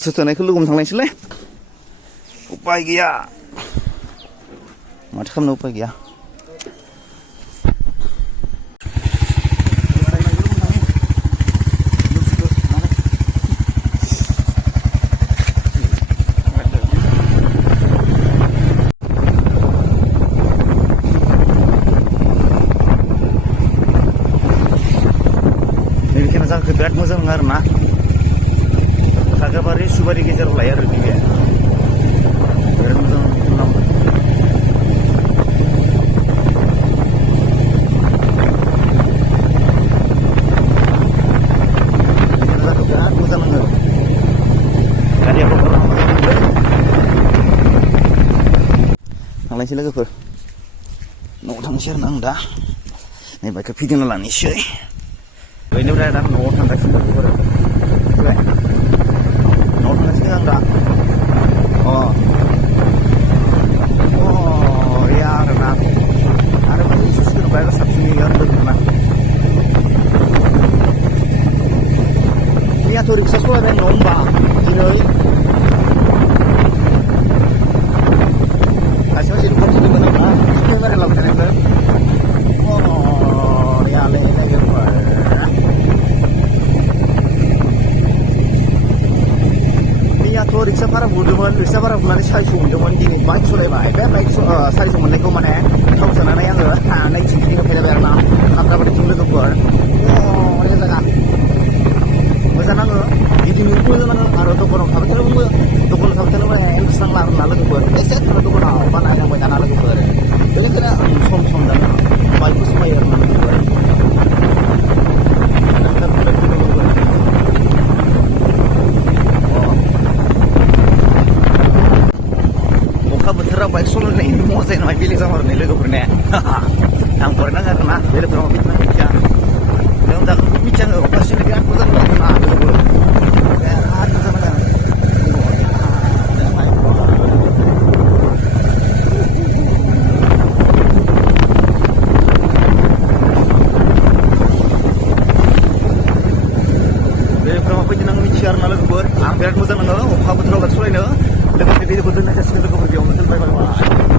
सोनायखौ लोगो थांनायसैलै उपाय गैया माथो खालामनो उपाय गैया नैबेखिना जायगाखौ बिराद मोजां मोनो आरोना खागाबारि सुबारि गेजेराव लायो आरो नैबे बिराद मोजां नाम जायगाखौ बिराद मोजां नाङो गारियाबो मोजां थांलायसै लोगोफोर न'आव थांसै आरोना आं दा नै बाइकखौ फिदिंना लानोसै बेनिफ्राय दा न'आव थांगासिनो लोगोफोर न'आव थांगासिनो आं दा या आरोना आरो बै ससे बाइकआ साबसिन गैया आरो लोगोफोरना मैयाथ' रिक्सा सलायबाय नङा होमबा दिनै खायसे खायसे कन्टिनिउमोन आंना सुपेमारि लाबोबाय थानायमोन यालै लोगोफोर मैयाथ' रिक्सा भारा बुदोंमोन रिक्सा भारा बुनानै 400 मोनदोंमोन दिनै बाइक सलायबाय बे बाइक 400 मोननायखौ माने थाव सोनानै आङो नैथिं गिदिंनो फैलायबाय आरोना खामराबारिथिं लोगोफोर मोजां जायगा मोजां नाङो गिदिंनोबो मोजां नाङो आरो दखानाव थाबाय थानोबो इन्ट्रेस्ट नांला आरोना लोगोफोर एसे थांनो दखानाव बानायनांबाय दाना लोगोफोर बेनिखायनो आं सम सम दानो बाइकखौ समायो आरोना लोगोफोर अखा बोथोराव बाइक सलायनायनि मजाया नङा बेलेग जामारनाय लोगोफोरने आं फरायनांगौ आरोना बेलेगफोराव मिथिना मिथिया लोमजागोनखौ मिथिया आङो अखा सिनो बिराद मोजां नाङो लोगोफोर बिराद मोजां नाङो बेलेगफोराव माबायदि नाङो मिथिया आरोना लोगोफोर आं बिराद मोजां नाङो अखा बोथोराव बाइक सलायनो लोगोसे भिडिअखौ दोननाय जासिगोन लोगोफोर बेयावनो दोनबाय बाय